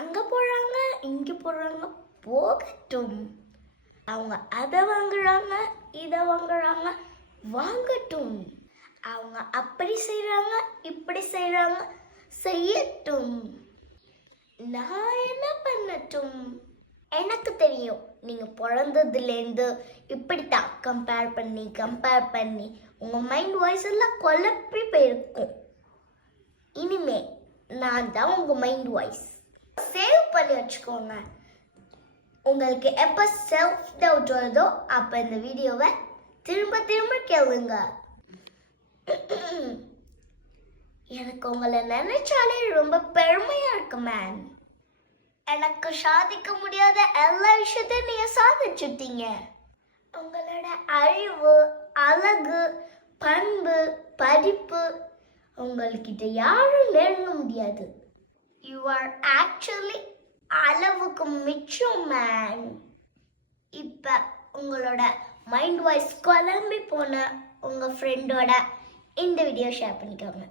அங்கே போகிறாங்க இங்கே போடுறாங்க, போகட்டும். அவங்க அதை வாங்குறாங்க இதை வாங்குறாங்க, வாங்கட்டும். அவங்க அப்படி செய்கிறாங்க இப்படி செய்கிறாங்க, செய்யட்டும். நான் என்ன பண்ணட்டும்? எனக்கு தெரியும் நீங்கள் பிறந்ததுலேருந்து இப்படித்தான் கம்பேர் பண்ணி உங்கள் மைண்ட் வாய்ஸ் எல்லாம் குழப்பி போயிருக்கும். இனிமே நான் தான் உங்கள் மைண்ட் வாய்ஸ். சேவ் பண்ணி வச்சுக்கோங்க. உங்களுக்கு எப்போ செல்ஃப் டவுட் வருதோ அப்போ இந்த வீடியோவை திரும்ப திரும்ப கேளுங்க. எனக்கு உங்களை நினைச்சாலே ரொம்ப பெருமையா இருக்கு மேன். எனக்கு சாதிக்க முடியாத எல்லா விஷயத்தையும் நீங்க சாதிச்சுட்டீங்க. உங்களோட அறிவு, அழகு, பண்பு, படிப்பு உங்கள்கிட்ட யாரும் நெருங்க முடியாது. யூ ஆர் ஆக்சுவலி அளவுக்கு மிச்சம் மேன். இப்போ உங்களோட மைண்ட் வாய்ஸ் குழம்பி போன உங்கள் ஃப்ரெண்டோட இந்த வீடியோ ஷேர் பண்ணிக்கோங்க.